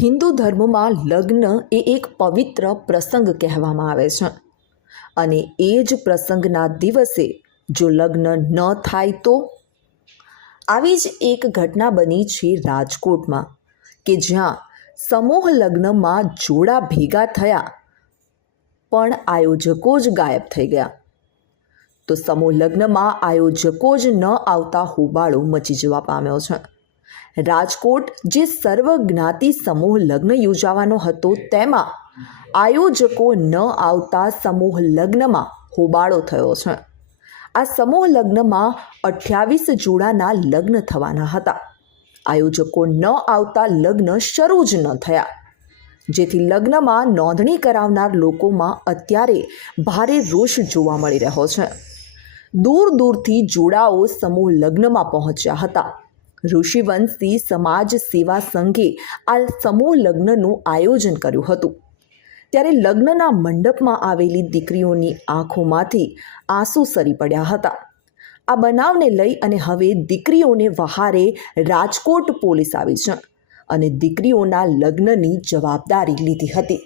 હિન્દુ ધર્મમાં લગ્ન એ એક પવિત્ર પ્રસંગ કહેવામાં આવે છે અને એ જ પ્રસંગના દિવસે જો લગ્ન ન થાય તો આવી જ એક ઘટના બની છે રાજકોટમાં કે જ્યાં સમૂહ લગ્નમાં જોડા ભેગા થયા પણ આયોજકો જ ગાયબ થઈ ગયા। તો સમૂહ લગ્નમાં આયોજકો જ ન આવતા હોબાળો મચી જવા પામ્યો છે। રાજકોટ જે સર્વજ્ઞાતિ સમૂહ લગ્ન યોજાવાનો હતો તેમાં આયોજકો ન આવતા સમૂહ લગ્નમાં હોબાળો થયો છે। આ સમૂહ લગ્નમાં 28 જોડાના લગ્ન થવાના હતા। આયોજકો ન આવતા લગ્ન શરૂ જ ન થયા, જેથી લગ્નમાં નોંધણી કરાવનાર લોકોમાં અત્યારે ભારે રોષ જોવા મળી રહ્યો છે। દૂર દૂરથી જોડાઓ સમૂહ લગ્નમાં પહોંચ્યા હતા। ઋષિવંશી સમાજ સેવા સંઘે આ સમૂહ લગ્નનું આયોજન કર્યું હતું, ત્યારે લગ્નના મંડપમાં આવેલી દીકરીઓની આંખોમાંથી આંસુ સરી પડ્યા હતા। આ બનાવને લઈ અને હવે દીકરીઓને વહારે રાજકોટ પોલીસ આવી છે અને દીકરીઓના લગ્નની જવાબદારી લીધી હતી।